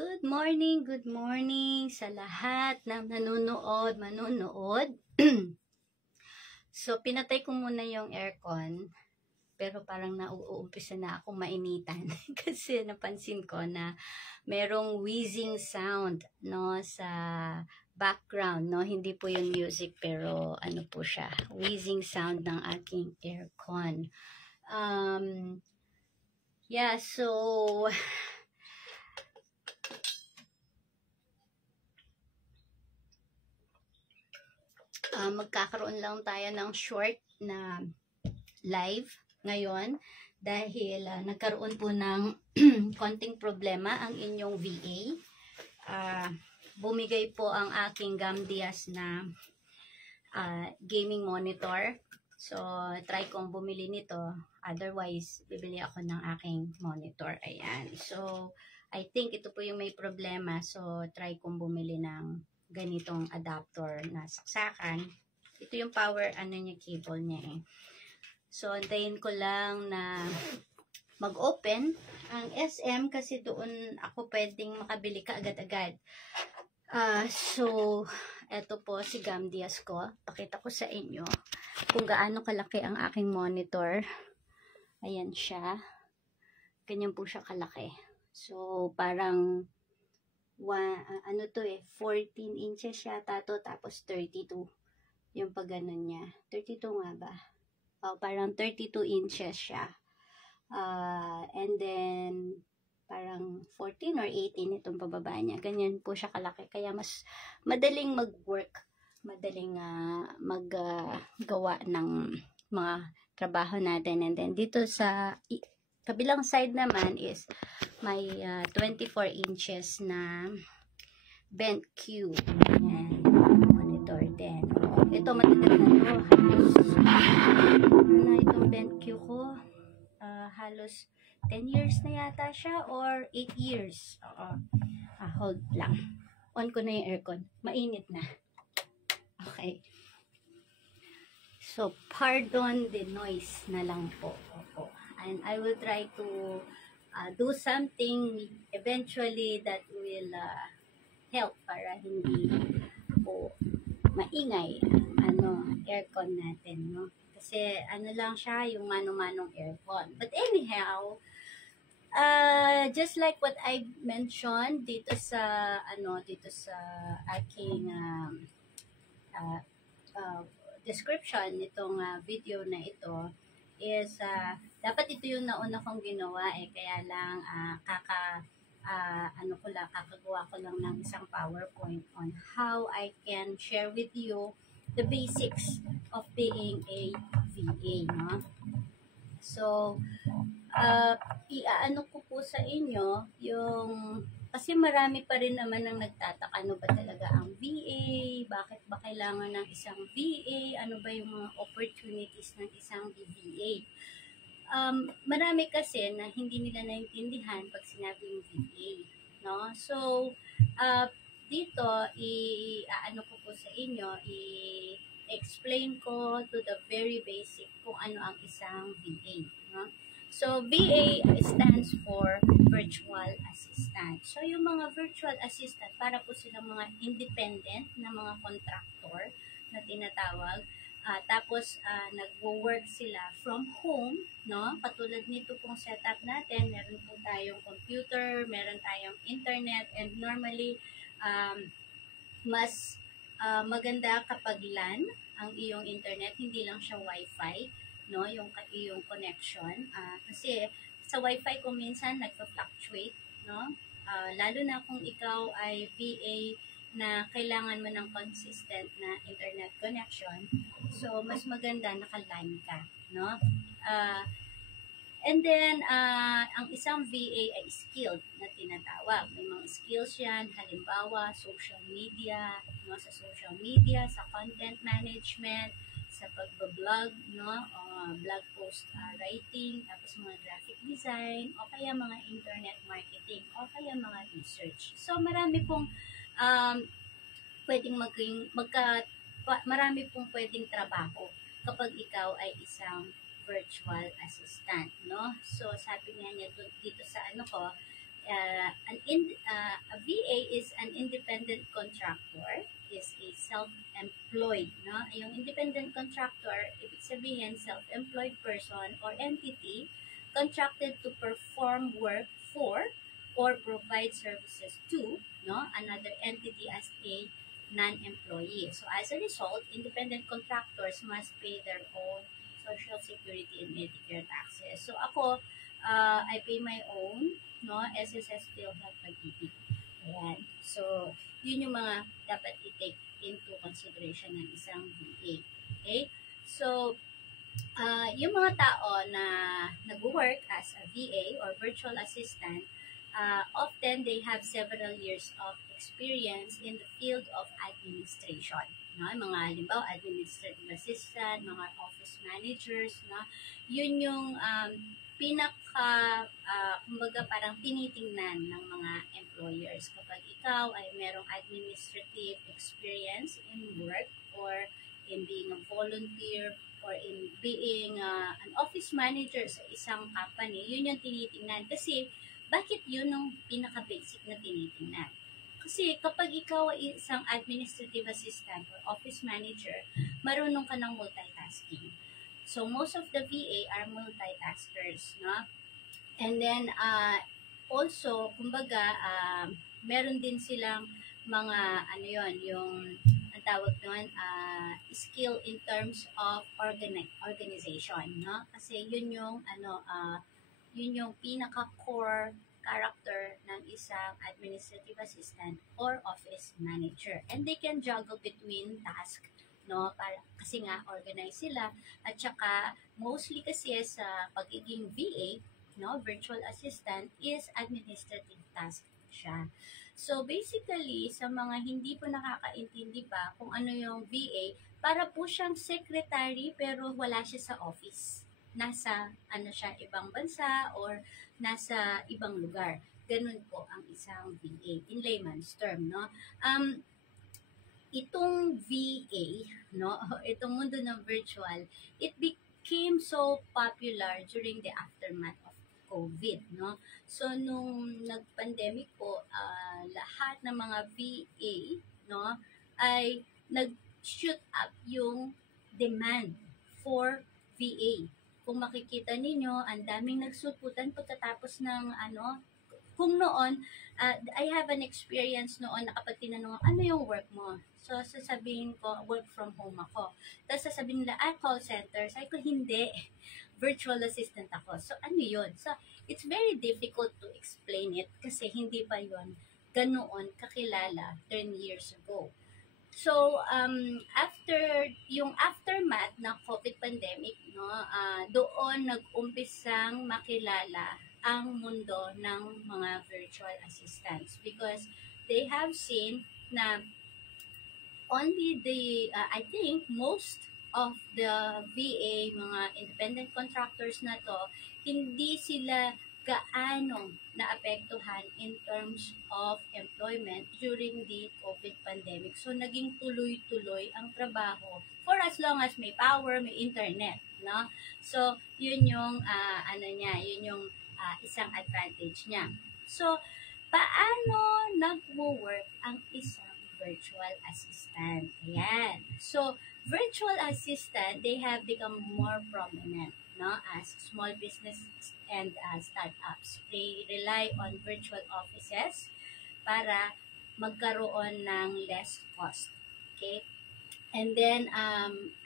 Good morning sa lahat ng manonood. So, pinatay ko muna yung aircon, pero parang nauumpisa na akong mainitan kasi napansin ko na merong wheezing sound, no, sa background, no, hindi po yung music, pero ano po siya, wheezing sound ng aking aircon. Yeah, so magkakaroon lang tayo ng short na live ngayon dahil nagkaroon po ng konting problema ang inyong VA. Bumigay po ang aking Gamdias na gaming monitor. So, try kong bumili nito. Otherwise, bibili ako ng aking monitor. Ayan. So, I think ito po yung may problema. So, try kong bumili ng ganitong adapter na saksakan. Ito yung power, cable niya eh. So, antayin ko lang na mag-open ang SM kasi doon ako pwedeng makabili ka agad-agad. So, eto po si Gamdias ko. Pakita ko sa inyo kung gaano kalaki ang aking monitor. Ayan siya. Ganyan po siya kalaki. So, parang 14 inches yata to, tapos 32 yung pag ganun niya. 32 nga ba? Parang 32 inches siya. And then parang 14 or 18 itong pababa niya. Ganyan po siya kalaki. Kaya mas madaling mag-work, madaling maggawa ng mga trabaho natin. And then dito sa kabilang side naman is may 24 inches na bent Q. Ayan, monitor din. Ito matagal na to. Halos itong bent Q ko. Halos 10 years na yata siya or 8 years. Hold lang. On ko na yung aircon. Mainit na. Okay. So, pardon the noise na lang po. Opo. And I will try to do something eventually that will help para hindi po maingay ang aircon natin, no? Kasi lang siya, yung mano-manong aircon. But anyhow, just like what I mentioned dito sa aking description nitong video na ito is dapat ito yung nauna kong ginawa kaya lang kakagawa ko lang ng isang PowerPoint on how I can share with you the basics of being a VA, no? So, iaano ko po sa inyo yung, kasi marami pa rin naman ang nagtataka, ano ba talaga ang VA, bakit ba kailangan ng isang VA, ano ba yung mga opportunities ng isang VA. Marami kasi na hindi nila naintindihan pag sinabing VA, no? So, dito, iaano ko po sa inyo, i-explain ko to the very basic kung ano ang isang VA, no? So, VA stands for Virtual Assistant. So, yung mga virtual assistant, para po silang mga independent na mga contractor na tinatawag. Tapos, nagwo-work sila from home, no? Katulad nito pong setup natin, meron po tayong computer, meron tayong internet, and normally, mas maganda kapag LAN ang iyong internet, hindi lang siya Wi-Fi, no? Yung connection. Kasi sa Wi-Fi ko minsan nagpa-fluctuate, no? Lalo na kung ikaw ay VA na kailangan mo ng consistent na internet connection. So, mas maganda naka-LAN ka, no? And then, ang isang VA ay skilled na tinatawag. May mga skills yan, halimbawa, social media, no? Sa social media, sa content management, sa pagbablog, no? Blog post writing, tapos mga graphic design, o kaya mga internet marketing, o kaya mga research. So, marami pong marami pong pwedeng trabaho kapag ikaw ay isang virtual assistant, no? So, sabi nga niya dito sa A VA is an independent contractor, is a self-employed, no? Yung independent contractor, ibig sabihin self-employed person or entity contracted to perform work for or provide services to, no, another entity as a non-employee. So as a result, independent contractors must pay their own Social Security and Medicare taxes. So ako, I pay my own, no, SSS, PhilHealth, Pag-ibig. Ayan. So, yun yung mga dapat i-take into consideration ng isang VA. Okay? So, yung mga tao na nag-work as a VA or virtual assistant, often they have several years of experience in the field of administration. No? Mga halimbawa, administrative assistant, mga office managers, no? Yun yung kumbaga parang tinitingnan ng mga employers. Kapag ikaw ay merong administrative experience in work or in being a volunteer or in being an office manager sa isang company, yun yung tinitingnan. Kasi, bakit yun ang pinaka-basic na tinitingnan? Kasi kapag ikaw ay isang administrative assistant or office manager, marunong ka ng multitasking. So, most of the VA are multitaskers, no? And then, also, kumbaga, meron din silang mga, yung, ang tawag doon, skill in terms of organization, no? Kasi yun yung, yun yung pinaka-core character ng isang administrative assistant or office manager. And they can juggle between tasks, no? Kasi nga organize sila, at saka mostly kasi sa pagiging VA, no, virtual assistant, is administrative task siya. So basically, sa mga hindi po nakakaintindi pa kung ano yung VA, para po siyang secretary pero wala siya sa office. Nasa siya, ibang bansa or nasa ibang lugar. Ganun po ang isang VA in layman's term, no? Itong VA, no, itong mundo ng virtual, it became so popular during the aftermath of COVID, no? So, nung nag-pandemic po, lahat ng mga VA, no, ay nag-shoot up yung demand for VA. Kung makikita ninyo, ang daming nagsuputan pagkatapos ng kung noon, I have an experience noon na kapag tinanong, ano yung work mo? So, sasabihin ko, work from home ako. Tapos sasabihin nila, call center. Sabi ko, hindi. Virtual assistant ako. So, ano yun? So, it's very difficult to explain it kasi hindi pa yun ganoon kakilala 10 years ago. So, after yung aftermath ng COVID pandemic, no, doon nag-umpisang makilala ang mundo ng mga virtual assistants because they have seen na only I think most of the VA, mga independent contractors na to, hindi sila gaano naapektuhan in terms of employment during the COVID pandemic. So, naging tuloy-tuloy ang trabaho for as long as may power, may internet, no? So, yun yung, yun yung isang advantage niya. So, paano nag-work ang isang virtual assistant? Ayan. So, virtual assistant, they have become more prominent, no, as small businesses and startups. They rely on virtual offices para magkaroon ng less cost. Okay? And then,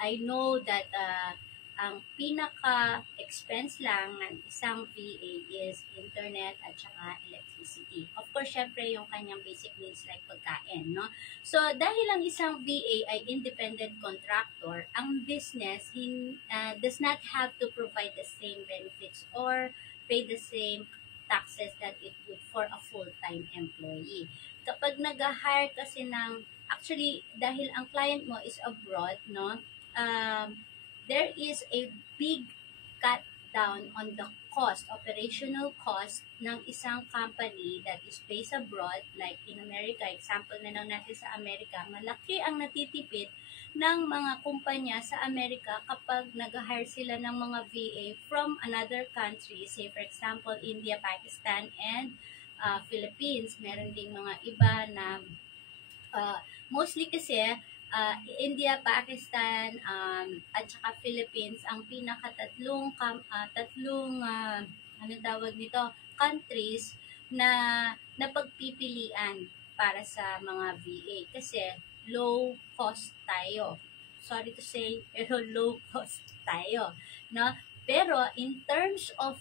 I know that ang pinaka-expense lang ng isang VA is internet at saka electricity. Of course, syempre yung kanyang basic needs like pagkain, no? So, dahil ang isang VA ay independent contractor, ang business does not have to provide the same benefits or pay the same taxes that it would for a full-time employee. Kapag nag-hire kasi actually, dahil ang client mo is abroad, no? There is a big cut down on the cost, operational cost ng isang company that is based abroad, like in America. Example na lang natin sa Amerika, malaki ang natitipid ng mga kumpanya sa Amerika kapag nag-hire sila ng mga VA from another country, say for example, India, Pakistan, and Philippines. Meron ding mga iba na mostly kasi India, Pakistan, at saka Philippines ang tatlong ano tawag nito, countries na napagpipilian para sa mga VA kasi low cost tayo. Sorry to say, pero low cost tayo, no? Pero in terms of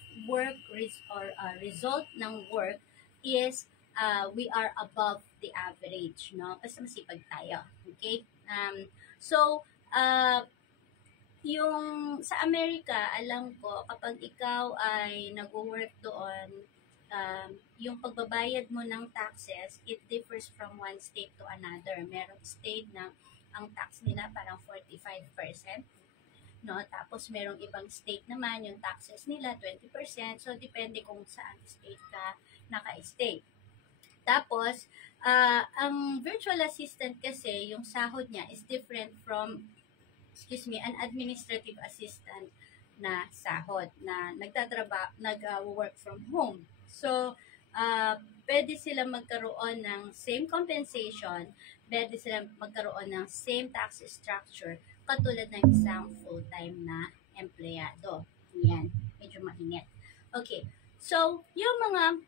result ng work is we are above the average, no? Basta masipag tayo, okay? So, yung sa Amerika, alam ko, kapag ikaw ay nag-work doon, yung pagbabayad mo ng taxes, it differs from one state to another. Merong state na ang tax nila parang 45%, no? Tapos merong ibang state naman, yung taxes nila 20%. So, depende kung saan state ka naka-stay. Tapos, ang virtual assistant kasi, yung sahod niya is different from, an administrative assistant na sahod na nag-work from home. So, pwede sila magkaroon ng same compensation, pwede sila magkaroon ng same tax structure katulad ng isang full-time na empleyado. Yan, medyo mainit. Okay, so, yung mga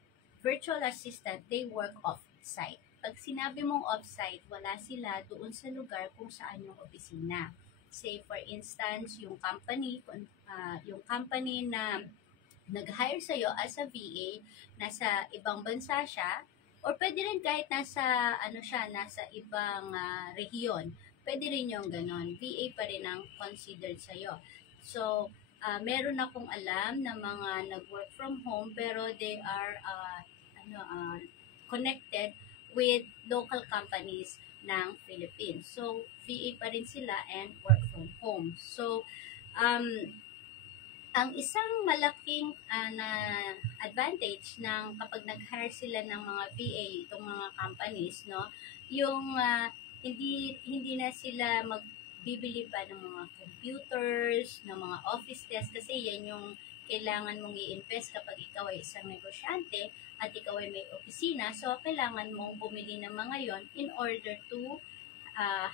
virtual assistant, they work off-site. Pag sinabi mong off-site, wala sila doon sa lugar kung saan yung opisina. Say for instance, yung company na nag-hire sa'yo as a VA, nasa ibang bansa siya, or pwede rin kahit nasa ibang rehiyon. Pwede rin yung ganon. VA pa rin ang considered sa'yo. So, meron akong alam na mga nag-work from home pero they are connected with local companies ng Philippines. So, VA pa rin sila and work from home. So, ang isang malaking na advantage ng kapag nag-hire sila ng mga VA, itong mga companies, no, yung hindi na sila magbibili pa ng mga computers, ng mga office desk, kasi yan yung kailangan mong i-invest kapag ikaw ay isang negosyante at ikaw ay may opisina. So, kailangan mong bumili ng mga yon in order to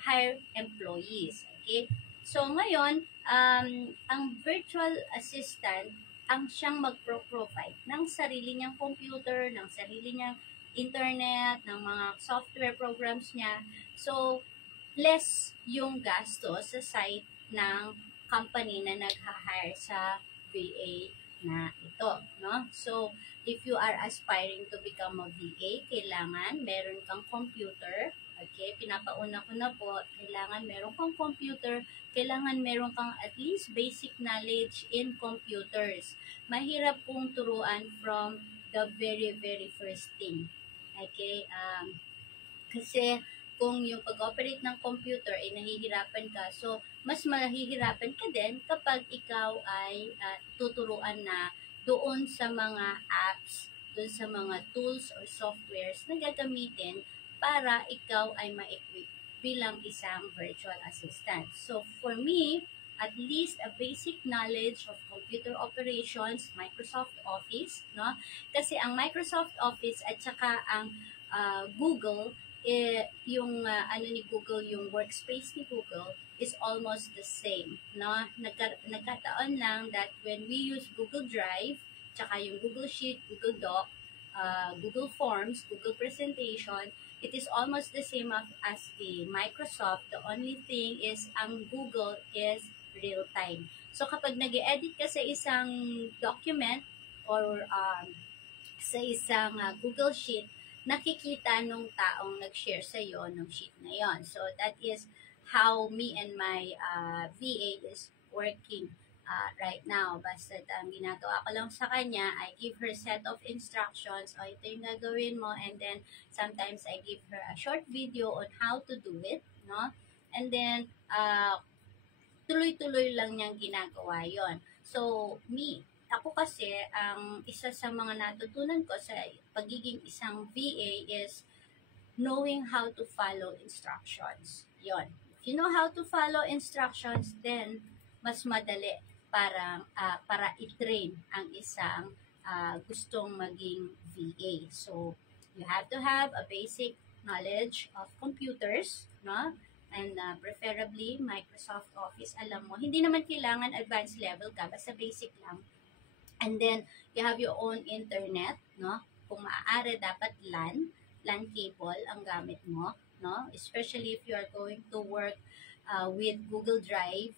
hire employees. Okay? So, ngayon, ang virtual assistant, ang siyang magpro-provide ng sarili niyang computer, ng sarili niyang internet, ng mga software programs niya. So, less yung gasto sa site ng company na nag-hire sa VA na ito, no? So, if you are aspiring to become a VA, kailangan meron kang computer. Okay, pinapauna ko na po, kailangan meron kang computer, kailangan meron kang at least basic knowledge in computers. Mahirap pong turuan from the very, very first thing. Okay, kasi kung yung pag-operate ng computer ay nahihirapan ka, so mas mahihirapan ka din kapag ikaw ay tuturuan na doon sa mga apps, doon sa mga tools or softwares na gagamitin para ikaw ay ma-equip bilang isang virtual assistant. So for me, at least a basic knowledge of computer operations, Microsoft Office, no? Kasi ang Microsoft Office at saka ang Google, yung ni Google, yung workspace ni Google is almost the same, no? Nagkataon lang that when we use Google Drive, tsaka yung Google Sheet, Google Doc, Google Forms, Google Presentation, it is almost the same as the Microsoft. The only thing is ang Google is real time. So kapag nag-edit ka sa isang document or sa isang Google Sheet, nakikita nung taong nag-share sa iyo ng sheet na yon. So, that is how me and my VA is working right now. Basta ang ginagawa ko lang sa kanya, I give her set of instructions, o ito yung gagawin mo, and then sometimes I give her a short video on how to do it, no? And then, tuloy-tuloy lang niyang ginagawa yon. So, ako kasi, ang isa sa mga natutunan ko sa pagiging isang VA is knowing how to follow instructions. Yon. If you know how to follow instructions, then mas madali para i-train ang isang gustong maging VA. So, you have to have a basic knowledge of computers, no? And preferably Microsoft Office, alam mo. Hindi naman kailangan advanced level ka, basta basic lang. And then, you have your own internet, no? Kung maaari, dapat LAN cable ang gamit mo, no? Especially if you are going to work with Google Drive,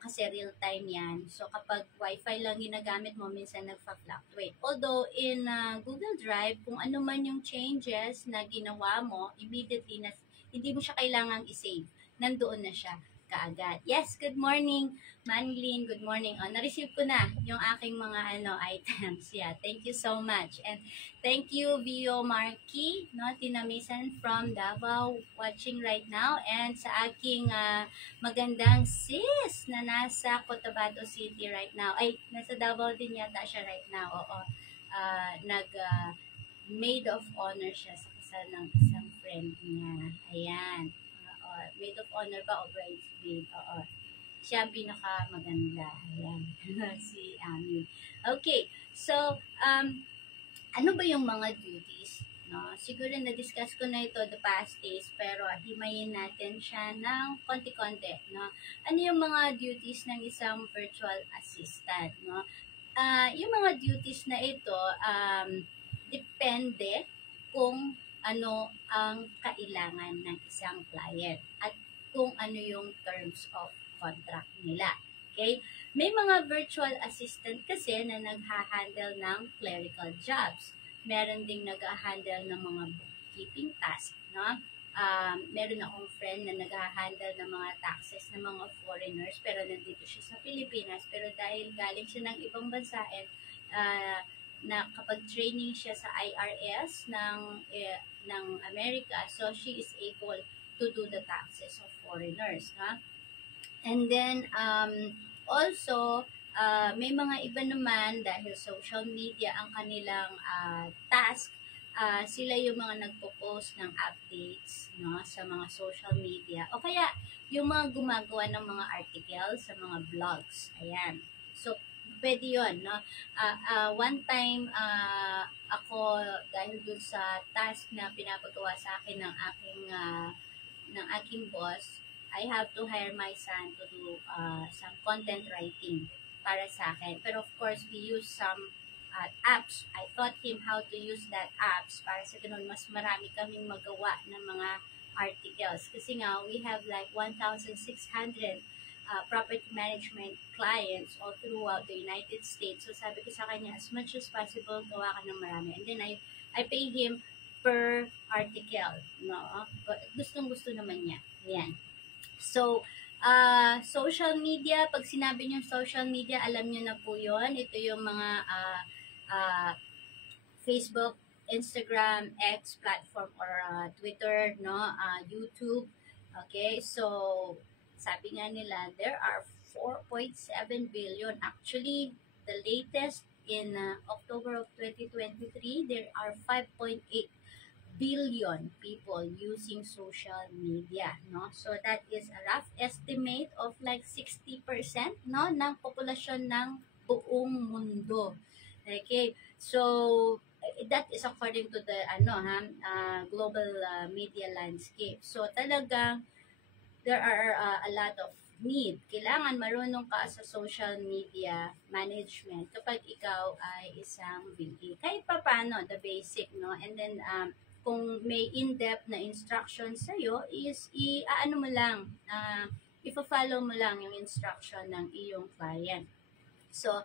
kasi real time yan. So, kapag Wi-Fi lang ginagamit mo, minsan nagfa-fluctuate. Although, in Google Drive, kung ano man yung changes na ginawa mo, immediately, hindi mo siya kailangang i-save. Nandoon na siya kaagad. Yes, good morning, Manlin. Good morning. Na-receive ko na yung aking mga items. Yeah, thank you so much. And thank you, Vio Marquis, no, Tinamisan from Davao, watching right now. And sa aking magandang sis na nasa Cotabato City right now. Ay, nasa Davao din yata siya right now. Oo. Maid of honor siya sa kasal ng isang friend niya. Ayan. Maid of honor ba o bridesmaid? Oo. Siya ang pinakamaganda. Ayan. Si Ami. Okay. So, ano ba yung mga duties? No? Siguro na-discuss ko na ito the past days, pero himayin natin siya ng konti-konti. No? Ano yung mga duties ng isang virtual assistant? No? Yung mga duties na ito, depende kung ano ang kailangan ng isang client at kung ano yung terms of contract nila. Okay? May mga virtual assistant kasi na nagha-handle ng clerical jobs. Meron ding nag-handle ng mga bookkeeping tasks, no? Meron akong friend na nag-handle ng mga taxes ng mga foreigners pero nandito siya sa Pilipinas, pero dahil galing siya ng ibang bansa and na kapag training siya sa IRS ng Amerika, so she is able to do the taxes of foreigners, ha? And then also may mga iba naman dahil social media ang kanilang task, sila yung mga nagpo-post ng updates, no, sa mga social media o kaya yung mga gumagawa ng mga articles sa mga blogs. Ayan. So pwede yun, no? One time, ako, dahil dun sa task na pinapagawa sa akin ng aking boss, I have to hire my son to do some content writing para sa akin. Pero of course, we use some apps. I taught him how to use that apps para sa ganun, mas marami kaming magawa ng mga articles. Kasi nga, we have like 1,600 property management clients all throughout the United States. So sabi ko sa kanya, as much as possible, gawa ka ng marami. And then I pay him per article. No? Gustong-gusto naman niya. Ayan. So, social media, pag sinabi niyo social media, alam niyo na po yun. Ito yung mga Facebook, Instagram, X platform, or Twitter, no, YouTube. Okay, so sabi nga nila, there are 4.7 billion. Actually, the latest in October of 2023, there are 5.8 billion people using social media, no? So that is a rough estimate of like 60%, no, ng populasyon ng buong mundo. Okay, so that is according to the global media landscape. So talagang there are a lot of need. Kailangan marunong ka sa social media management kapag ikaw ay isang VA. Kahit pa paano, the basic, no? And then, kung may in-depth na instructions sa'yo, is i-ano mo lang, ipa-follow mo lang yung instruction ng iyong client. So,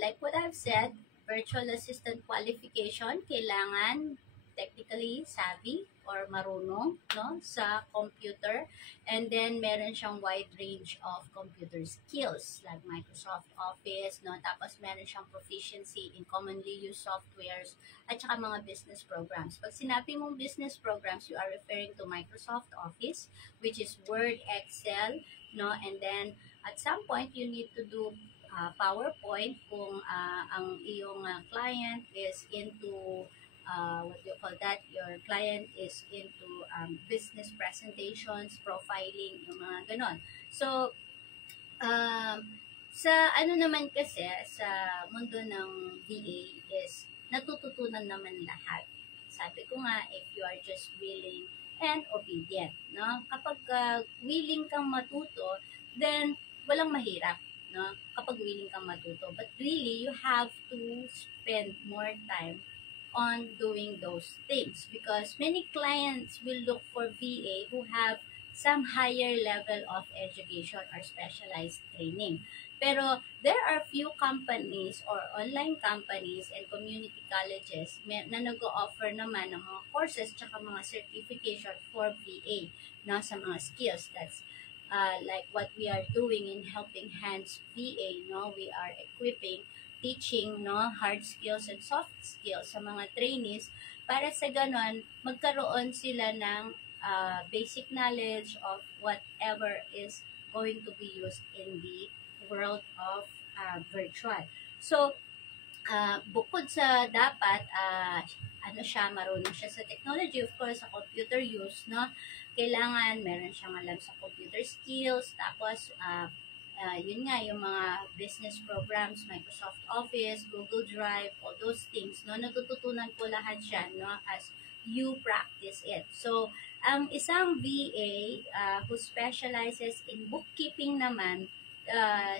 like what I've said, virtual assistant qualification, kailangan technically savvy or marunong, no, sa computer, and then meron siyang wide range of computer skills like Microsoft Office, no, tapos meron siyang proficiency in commonly used softwares at saka mga business programs. Pag sinabi mong business programs, you are referring to Microsoft Office, which is Word, Excel, no, and then at some point you need to do PowerPoint kung ang iyong client is into what do you call that? Your client is into business presentations, profiling, yung mga ganon. So, Sa ano naman kasi, sa mundo ng VA is natututunan naman lahat. Sabi ko nga, if you are just willing and obedient, no? Kapag willing kang matuto, then walang mahirap, no? Kapag willing kang matuto. But really, you have to spend more time on doing those things because many clients will look for VA who have some higher level of education or specialized training. Pero there are few companies or online companies and community colleges na nag-o-offer naman ng mga courses tsaka mga certification for VA na sa mga skills. That's like what we are doing in Helping Hands VA, no? We are equipping, teaching, no, hard skills and soft skills sa mga trainees para sa ganon magkaroon sila ng basic knowledge of whatever is going to be used in the world of virtual. So, bukod sa dapat, marunong siya sa technology, of course, sa computer use, no? Kailangan meron siyang alam sa computer skills, tapos, yun nga, yung mga business programs, Microsoft Office, Google Drive, all those things, no? Natututunan ko lahat yan, no? As you practice it. So, ang isang VA who specializes in bookkeeping naman,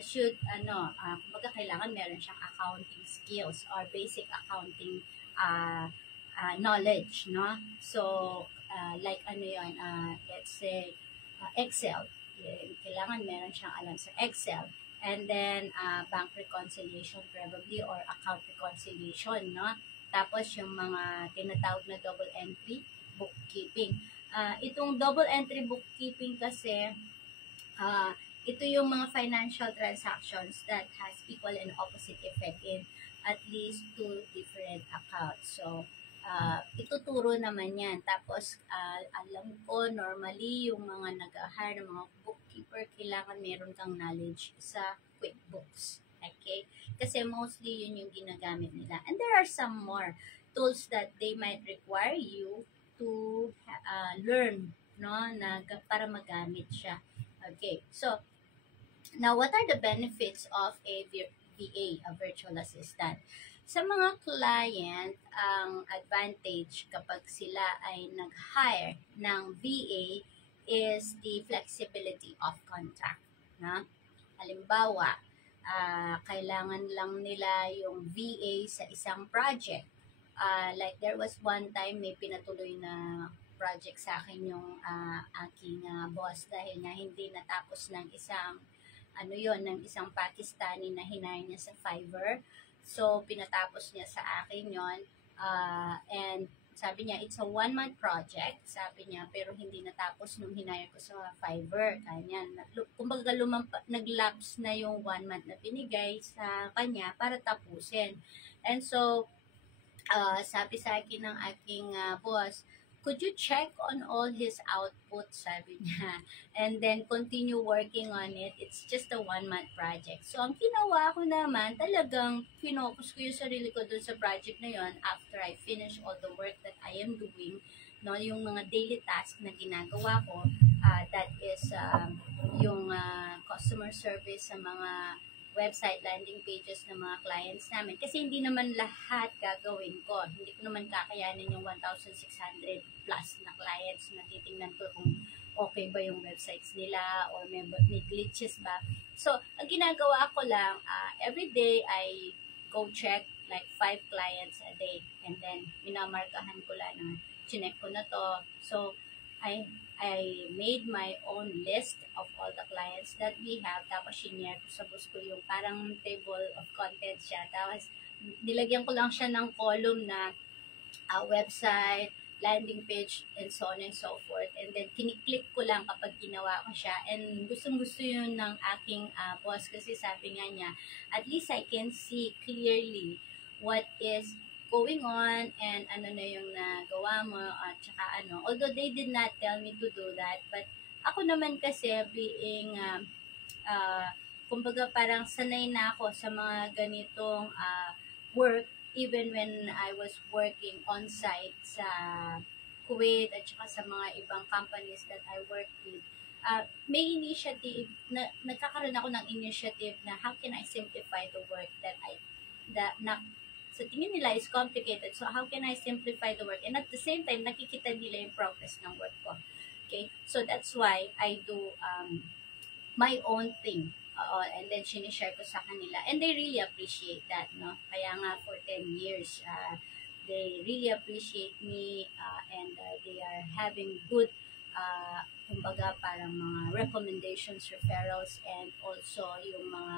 should, kumbaga kailangan meron siyang accounting skills or basic accounting knowledge, no? So, like let's say, Excel. Kailangan meron siyang alam sa Excel. And then, bank reconciliation probably or account reconciliation, no? Tapos, yung mga tinatawag na double entry bookkeeping. Itong double entry bookkeeping kasi, ito yung mga financial transactions that has equal and opposite effect in at least 2 different accounts. So, ituturo naman yan. Tapos, alam ko, normally, yung mga nag-hire ng mga bookkeeper, kailangan meron kang knowledge sa QuickBooks. Okay? Kasi mostly yun yung ginagamit nila. And there are some more tools that they might require you to learn, no, para magamit siya. Okay, so, now what are the benefits of a VA, a virtual assistant? Sa mga client, ang advantage kapag sila ay nag-hire ng VA is the flexibility of contract. Na? Halimbawa, kailangan lang nila yung VA sa isang project. Like there was one time may pinatuloy na project sa akin yung aking boss dahil nga hindi natapos ng isang ng isang Pakistani na hinire niya sa Fiverr. So, pinatapos niya sa akin yon, and sabi niya, it's a 1-month project, sabi niya, pero hindi natapos nung hinire ko sa Fiverr. Kanya, kumbaga nag-lapse na yung 1 month na binigay sa kanya para tapusin. And so, sabi sa akin ng aking boss, could you check on all his output, sabi niya, and then continue working on it. It's just a 1-month project. So, ang ginawa ko naman, talagang finokus ko yung sarili ko dun sa project na yon after I finish all the work that I am doing, no, yung mga daily task na ginagawa ko, that is yung customer service sa mga website landing pages ng mga clients namin. Kasi hindi naman lahat gagawin ko. Hindi ko naman kakayanin yung 1,600 plus na clients na titingnan ko kung okay ba yung websites nila or may glitches ba. So, ang ginagawa ko lang, every day I go check like 5 clients a day and then minamarkahan ko lang na chinek ko na to. So, I made my own list of all the clients that we have. Tapos, sinare ko sa boss ko yung parang table of contents siya. Tapos, nilagyan ko lang siya ng column na website, landing page, and so on and so forth. And then, kiniklik ko lang kapag ginawa ko siya. And gustong-gusto yun ng aking boss kasi sabi nga niya, at least I can see clearly what is going on and ano na yung nagawa mo at saka ano. Although they did not tell me to do that, but ako naman kasi being kumbaga parang sanay na ako sa mga ganitong work even when I was working on-site sa Kuwait at saka sa mga ibang companies that I work with. may initiative, na nagkakaroon ako ng initiative na how can I simplify the work that na sa tingin nila is complicated. So, how can I simplify the work? And at the same time, nakikita nila yung progress ng work ko. Okay? So, that's why I do my own thing. And then, sinishare ko sa kanila. And they really appreciate that, no? Kaya nga, for 10 years, they really appreciate me and they are having good kumbaga parang mga recommendations, referrals, and also yung mga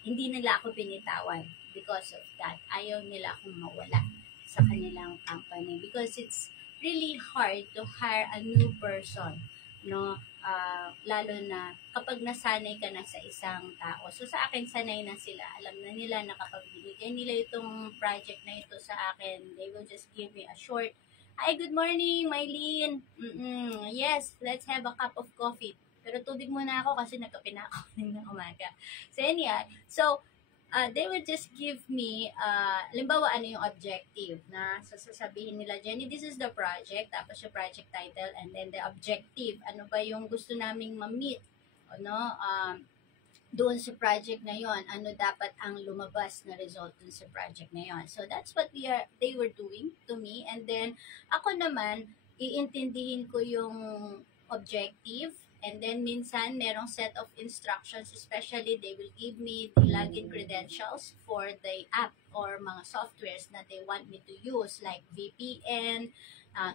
hindi nila ako binitawan because of that. Ayaw nila akong mawala sa kanilang company because it's really hard to hire a new person, no? Lalo na kapag nasanay ka na sa isang tao. So sa akin, sanay na sila. Alam na nila na kapag binigay nila itong project na ito sa akin, they will just give me a short, "Hi, good morning, Mylene. Yes, let's have a cup of coffee." Pero tubig muna ako kasi nagkape na ako ng umaga. So, anyhow, they will just give me, limbawa ano yung objective na sasabihin nila, Jenny, this is the project, tapos yung project title, and then the objective, ano ba yung gusto naming ma-meet, no? Doon sa project na yon, ano dapat ang lumabas na result doon sa project na yon. So that's what they were doing to me, and then ako naman iintindihin ko yung objective, and then minsan merong set of instructions, especially they will give me the login credentials for the app or mga softwares na they want me to use like VPN,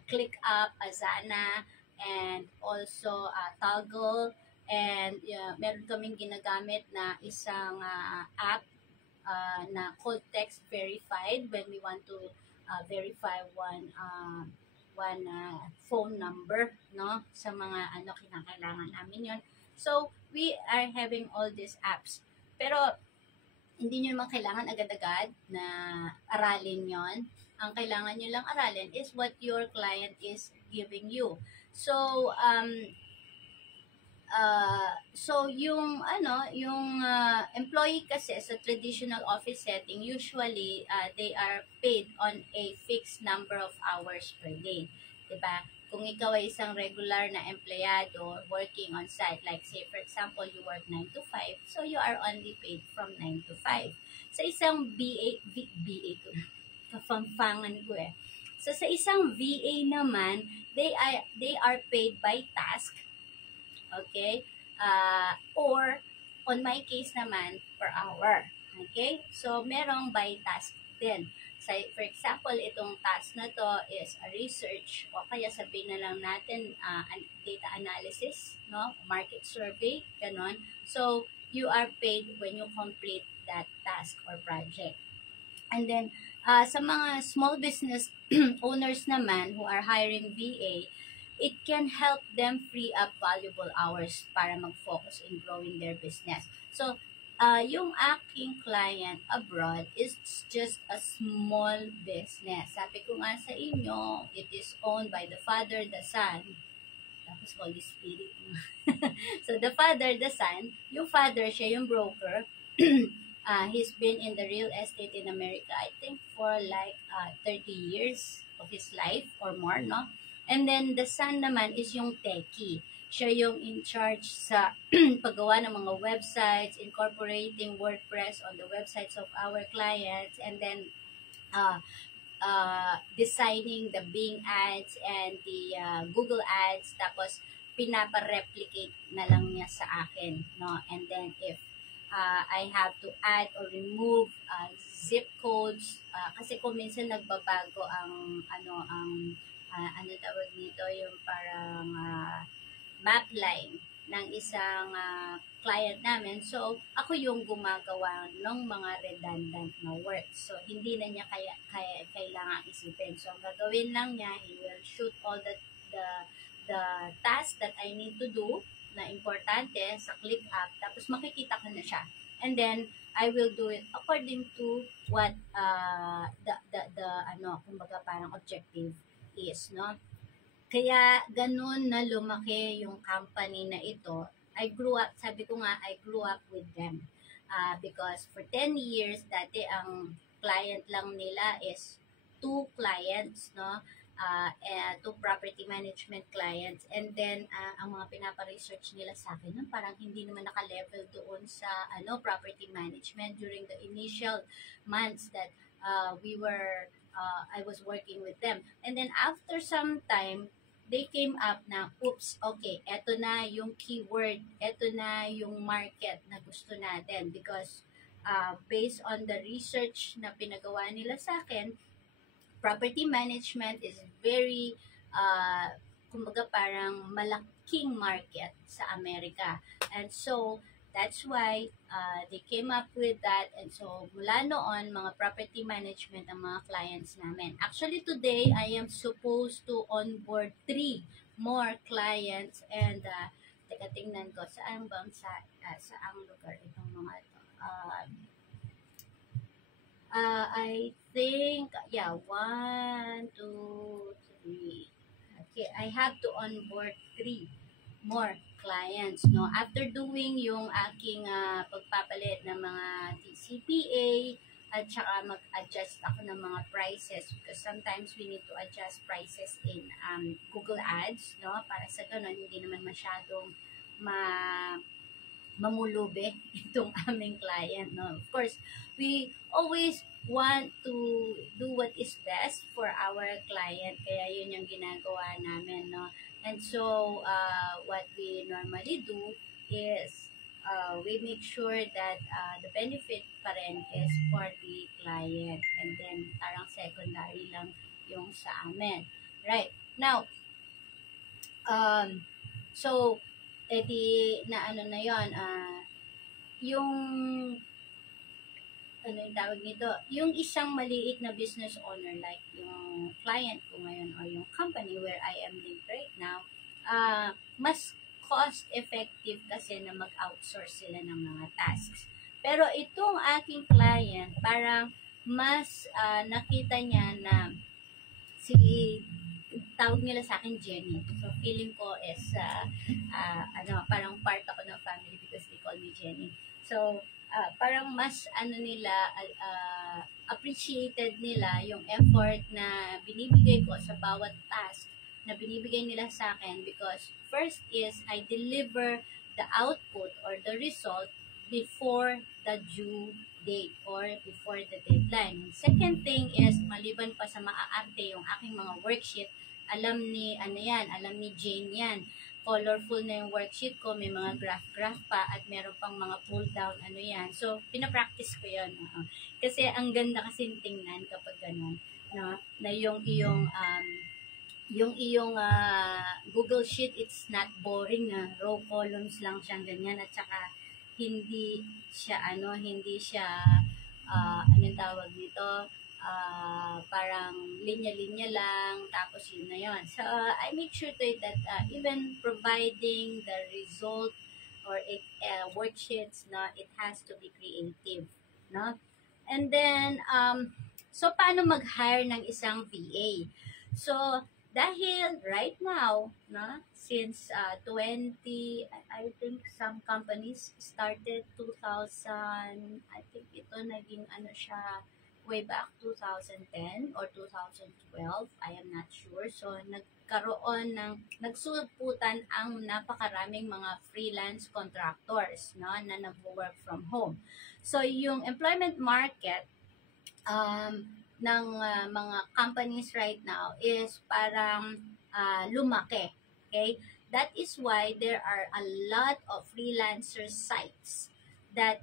ClickUp, Asana, and also Toggle. And meron kaming ginagamit na isang app na called text verified when we want to verify one phone number, no, sa mga kinakailangan namin yon. So we are having all these apps, pero hindi nyo naman kailangan agad-agad na aralin yon. Ang kailangan nyo lang aralin is what your client is giving you. So yung employee kasi sa traditional office setting, usually they are paid on a fixed number of hours per day. Diba? Kung ikaw ay isang regular na empleyado working on site, like say for example, you work 9 to 5, so you are only paid from 9 to 5. Sa isang BA to, kafangfangan ko eh. So sa isang VA naman, they are paid by task. Okay? Or, on my case naman, per hour. Okay? So, merong by task din. So, for example, itong task na to is a research o kaya sabihin na lang natin data analysis, no? Market survey, ganon. So, you are paid when you complete that task or project. And then, sa mga small business owners naman who are hiring VA, it can help them free up valuable hours para mag-focus in growing their business. So, yung aking client abroad is just a small business. Sabi ko nga sa inyo, it is owned by the Father, the Son, tapos Holy Spirit. So, the Father, the Son, yung Father, siya yung broker. He's been in the real estate in America, I think, for like 30 years of his life or more, no? And then, the son naman is yung techie. Siya yung in charge sa paggawa ng mga websites, incorporating WordPress on the websites of our clients, and then designing the Bing ads and the Google ads, tapos pinapa-replicate na lang niya sa akin, no? And then, if I have to add or remove zip codes, kasi kung minsan nagbabago ang ano tawag nito, yung parang map line ng isang client namin. So, ako yung gumagawa ng mga redundant na work. So, hindi na niya kailangan isipin. So, ang gagawin lang niya, he will shoot all the task that I need to do na importante sa ClickUp. Tapos, makikita ko na siya. And then, I will do it according to what kumbaga parang objective is, no? Kaya ganun na lumaki yung company na ito. I grew up with them. Because for 10 years, dati ang client lang nila is 2 clients, no? to property management clients. And then, ang mga pinapa-research nila sa akin, parang hindi naman naka-level doon sa property management during the initial months that I was working with them. And then after some time, they came up na, oops, okay, eto na yung keyword, eto na yung market na gusto natin because based on the research na pinagawa nila sa akin, property management is very, kumbaga parang malaking market sa Amerika. And so, that's why they came up with that. And so, mula noon, mga property management ang mga clients namin. Actually, today, I am supposed to onboard 3 more clients. And, teka, tingnan ko, saan bansa, saang lugar itong mga ito. I think, yeah, 1, 2, 3. Okay, I have to onboard 3 more clients, no? After doing yung aking pagpapalit ng mga TCPA, at saka mag-adjust ako ng mga prices because sometimes we need to adjust prices in Google Ads, no? Para sa ganun, hindi naman masyadong mamulube itong aming client, no? Of course, we always want to do what is best for our client, kaya yun yung ginagawa namin, no? And so, what we normally do is we make sure that the benefit pa rin is for the client, and then parang secondary lang yung sa amin. Right. Now, so, edi na ano na yon, yung ano yung tawag nito, yung isang maliit na business owner like yung client ko ngayon or yung company where I am linked right now, mas cost effective kasi na mag-outsource sila ng mga tasks. Pero itong aking client, parang mas nakita niya na tawag nila sa akin Jenny. So, feeling ko is, parang part ako ng family because they call me Jenny. So, parang mas, appreciated nila yung effort na binibigay ko sa bawat task na binibigay nila sa akin because first is, I deliver the output or the result before the due date or before the deadline. Second thing is, maliban pa sa maaarte yung aking mga worksheet, alam ni Jane yan. Colorful na yung worksheet ko, may mga graph pa, at meron pang mga pull down, yan. So, pinapractice ko yun. Kasi ang ganda kasi tingnan kapag ganun, no? Na yung iyong Google Sheet, it's not boring na row columns lang siyang ganyan, at saka hindi siya anong tawag nito, parang linya-linya lang, tapos yun na yun. So, I make sure to it that even providing the result or worksheets, no, it has to be creative, no? And then, so, paano mag-hire ng isang VA? So, dahil right now, no, since 20, I think some companies started 2000, I think ito naging siya, way back 2010 or 2012, I am not sure. So, nagsuputan ang napakaraming mga freelance contractors, no, na nag-work from home. So, yung employment market ng mga companies right now is parang lumaki. Okay? That is why there are a lot of freelancer sites that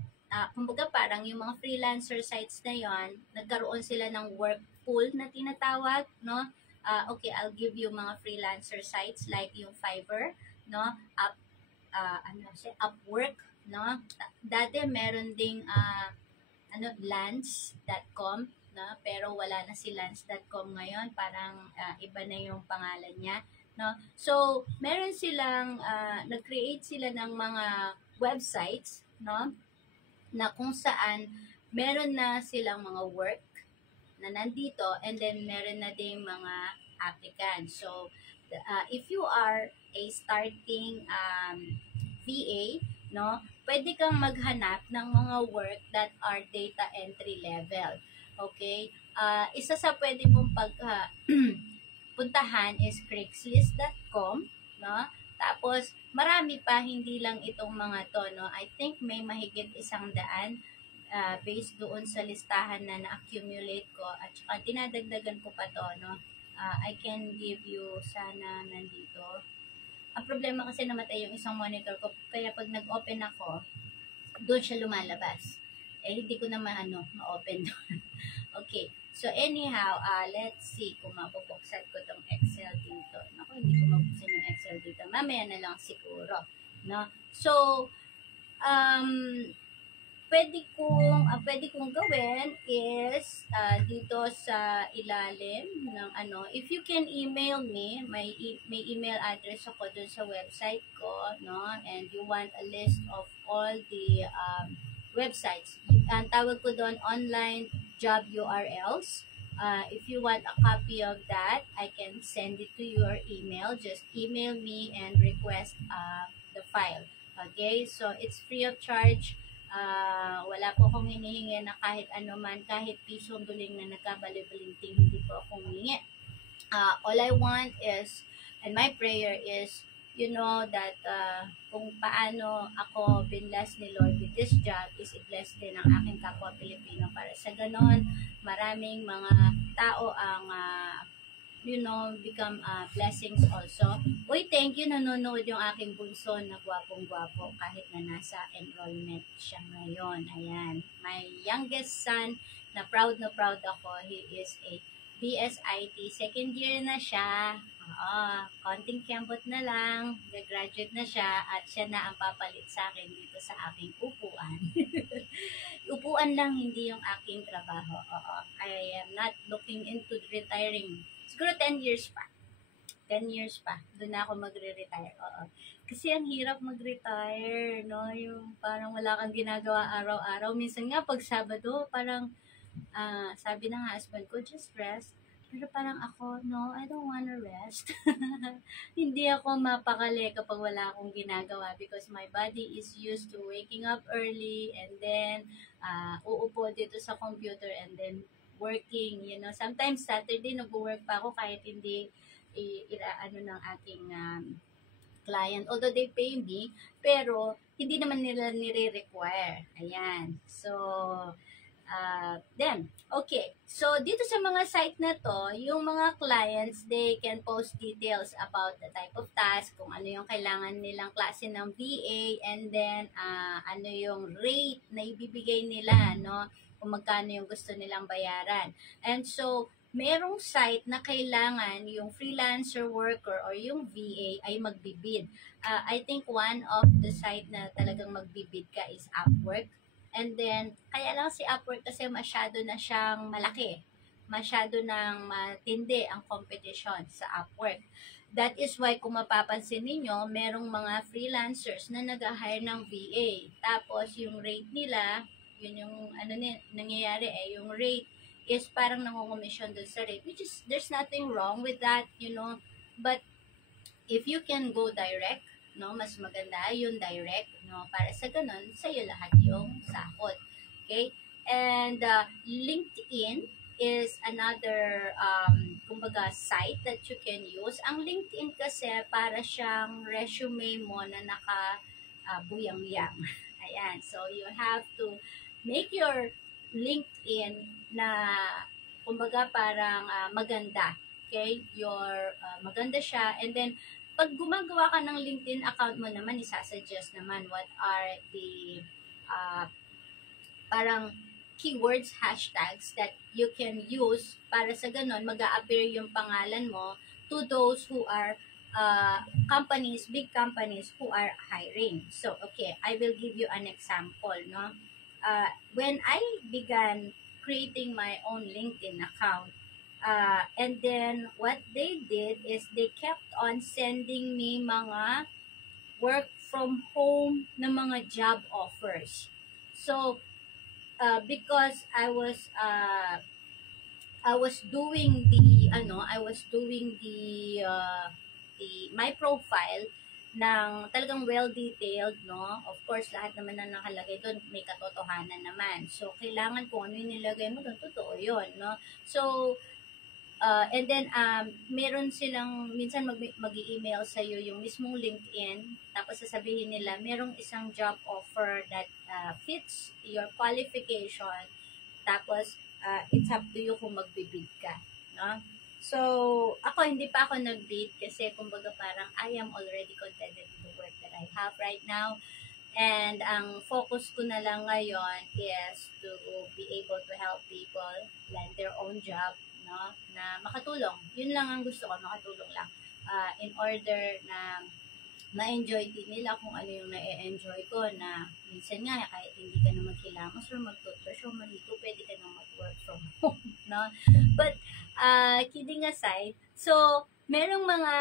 kumbaga parang yung mga freelancer sites na yon, nagkaroon sila ng work pool na tinatawag, no? Okay, I'll give you mga freelancer sites like yung Fiverr, no? Upwork, no? Dati meron ding Lance.com, no? Pero wala na si Lance.com ngayon, parang iba na yung pangalan niya, no? So, meron silang nag-create sila ng mga websites, no, na kung saan meron na silang mga work na nandito, and then meron na ding mga applicants. So, if you are a starting VA, no, pwede kang maghanap ng mga work that are data entry level. Okay? Isa sa pwede mong puntahan is Craigslist.com, no? Tapos, marami pa, hindi lang itong mga to, no? I think may mahigit 100 based doon sa listahan na na-accumulate ko at saka dinadagdagan ko pa to, no? I can give you sana nandito. Ang problema kasi namatay yung isang monitor ko, kaya pag nag-open ako, doon siya lumalabas. Hindi ko na ma-open doon. Okay. So, anyhow, let's see kung mabubuksan ko tong Excel dito. Naku, hindi ko mabuksan yung Excel dito. Mamaya na lang siguro. No? So, pwede kong gawin is dito sa ilalim ng if you can email me, may email address ako dun sa website ko, no? And you want a list of all the websites. Ang tawag ko doon online job URLs. If you want a copy of that, I can send it to your email. Just email me and request the file. Okay? So, it's free of charge. Wala po akong hinihingi na kahit man, kahit pisong duling na nagkabalibalinting, hindi po akong humingi. All I want is, and my prayer is, you know, that kung paano ako binless ni Lord with this job is i-bless din ang aking kapwa Pilipino. Para sa ganon, maraming mga tao ang become blessings also. Uy, thank you, nanonood yung aking bunso na gwapong-gwapo kahit na nasa enrollment siya ngayon. Ayan, my youngest son na proud ako. He is a BSIT, second year na siya. Konting kembot na lang, graduate na siya at siya na ang papalit sa akin dito sa aking upuan. Upuan lang, hindi yung aking trabaho. I am not looking into retiring. Siguro 10 years pa. 10 years pa. Doon na ako magre-retire. Kasi ang hirap mag-retire, no? Yung parang wala kang ginagawa araw-araw. Minsan nga, pag Sabado, parang sabi ng husband ko, just rest. Pero parang ako, no, I don't wanna rest. Hindi ako mapakali kapag wala akong ginagawa because my body is used to waking up early and then uupo dito sa computer and then working, you know. Sometimes Saturday nag-work pa ako kahit hindi ng aking client. Although they pay me, pero hindi naman nila nire-require. Ayan. So, then, okay. So, dito sa mga site na to, yung mga clients, they can post details about the type of task, kung ano yung kailangan nilang klase ng VA, and then, ano yung rate na ibibigay nila, no? Kung magkano yung gusto nilang bayaran. And so, merong site na kailangan yung freelancer worker or yung VA ay magbibid. I think one of the site na talagang magbibid ka is Upwork. And then, kaya lang si Upwork kasi masyado na siyang malaki. Masyado nang matindi ang competition sa Upwork. That is why kung mapapansin ninyo, merong mga freelancers na nag-hire ng VA. Tapos, yung rate nila, yun yung nangyayari yung rate is parang nangungumisyon dun sa rate, which is, there's nothing wrong with that, you know, but if you can go direct, no, mas maganda yung direct, no, para sa ganun, sa'yo lahat yung sahod, okay, and LinkedIn is another, kumbaga, site that you can use. Ang LinkedIn kasi, para siyang resume mo na buyang-yang. Ayan, so you have to make your LinkedIn na kumbaga parang maganda. Okay? Maganda siya. And then, pag gumagawa ka ng LinkedIn account mo naman, isasuggest naman what are the parang keywords, hashtags that you can use para sa ganun, mag-a-appear yung pangalan mo to those who are companies, big companies who are hiring. So, okay, I will give you an example, no? When I began creating my own LinkedIn account, and then what they did is they kept on sending me mga work from home na mga job offers. So, because I was doing my profile ng talagang well-detailed, no? Of course, lahat naman na nakalagay doon, may katotohanan naman. So, kailangan kung ano yung nilagay mo doon, totoo yun, no? So, And then, meron silang, minsan mag-i-email sa'yo yung mismong LinkedIn, tapos sasabihin nila, merong isang job offer that fits your qualification, tapos it's up to you kung magbibid ka, no? So, ako, hindi pa ako nag-bid kasi, kumbaga, parang I am already contented with the work that I have right now. And ang focus ko na lang ngayon is to be able to help people land their own job, no? Na makatulong. Yun lang ang gusto ko, makatulong lang. In order na ma-enjoy din nila kung ano yung na-enjoy ko, na minsan nga kahit hindi ka na maghilamos or mag-toothbrush o maligo, pwede ka na mag-work from home, no? But kidding aside, so merong mga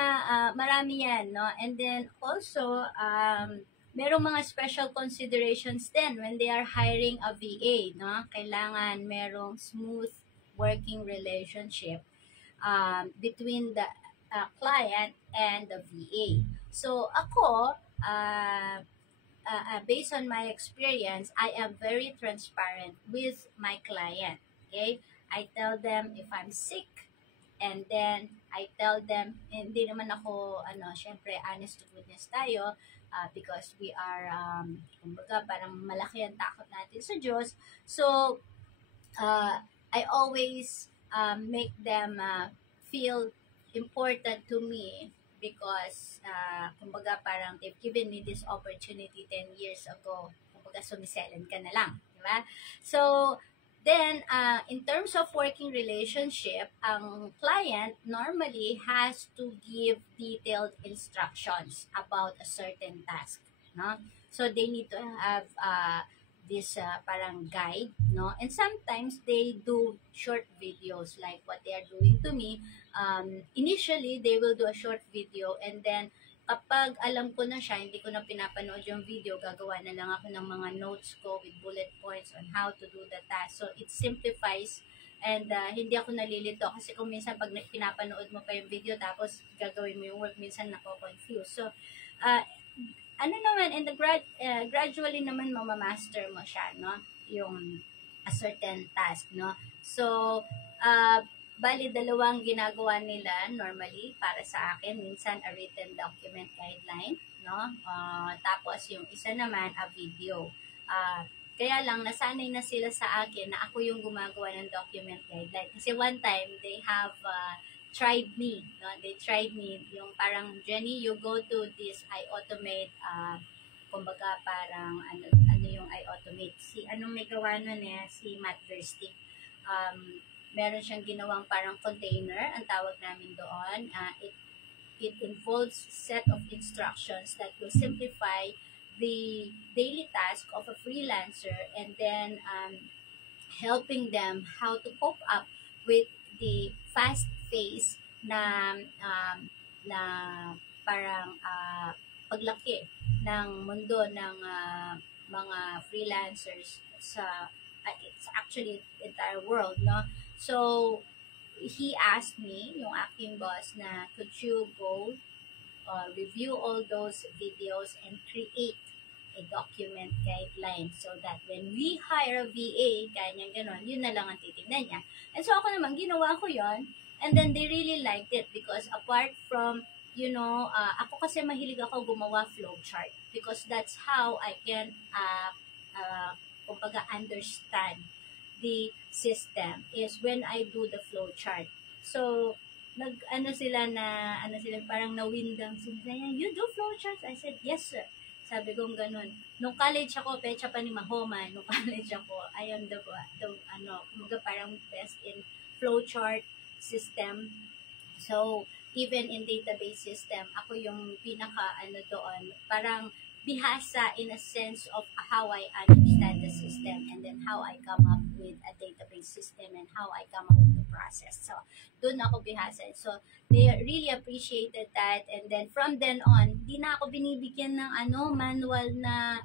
marami yan, no? And then also merong mga special considerations din when they are hiring a VA, no? Kailangan merong smooth working relationship between the client and the VA. So, ako, based on my experience, I am very transparent with my client. Okay? I tell them if I'm sick, and then I tell them, hindi naman ako, syempre, honest to goodness tayo, because we are, kumbaga, parang malaki ang takot natin sa Diyos. So, I always make them feel important to me because, kumbaga, parang they've given me this opportunity 10 years ago. Kumbaga, sumiselan ka na lang. Diba? So, then, in terms of working relationship, ang client normally has to give detailed instructions about a certain task, no? So they need to have this parang guide, no? And sometimes they do short videos like what they are doing to me. Initially, they will do a short video, and then kapag alam ko na siya, hindi ko na pinapanood yung video, gagawa na lang ako ng mga notes ko with bullet points on how to do the task. So, it simplifies, and hindi ako nalilito kasi kung minsan pag pinapanood mo pa yung video tapos gagawin mo yung work, minsan nako-confuse. So, and gradually naman mamamaster mo siya, no? Yung a certain task, no? So, bali, dalawang ginagawa nila normally para sa akin. Minsan, a written document guideline, no? Tapos, yung isa naman, a video. Kaya lang, nasanay na sila sa akin na ako yung gumagawa ng document guideline. Kasi one time, they have tried me, no? They tried me, yung parang, Jenny, you go to this iAutomate, kumbaga, parang, ano yung iAutomate? Anong may gawa nun si Matt Verstick. Meron siyang ginawang parang container, ang tawag namin doon. It involves set of instructions that will simplify the daily task of a freelancer, and then helping them how to cope up with the fast pace na parang paglaki ng mundo ng mga freelancers sa it's actually the entire world, no? So, he asked me, yung aking boss, na could you go review all those videos and create a document guideline so that when we hire a VA, ganyan ganon, yun na lang ang titignan niya. And so, ako naman, ginawa ko yon, and then they really liked it because apart from, ako kasi mahilig ako gumawa flowchart because that's how I can kumbaga understand the system is when I do the flow chart. So, sila parang nawindang sila, you do flow charts? I said, yes sir. Sabi ko ganun. Nung college ako, pecha pa ni Mahoma, nung college ako, I am kumbaga parang best in flow chart system. So, even in database system, ako yung pinaka doon, parang bihasa in a sense of how I understand the system and then how I come up with a database system and how I come up with the process. So, doon ako bihasa. So, they really appreciated that, and then from then on, di na ako binibigyan ng manual na,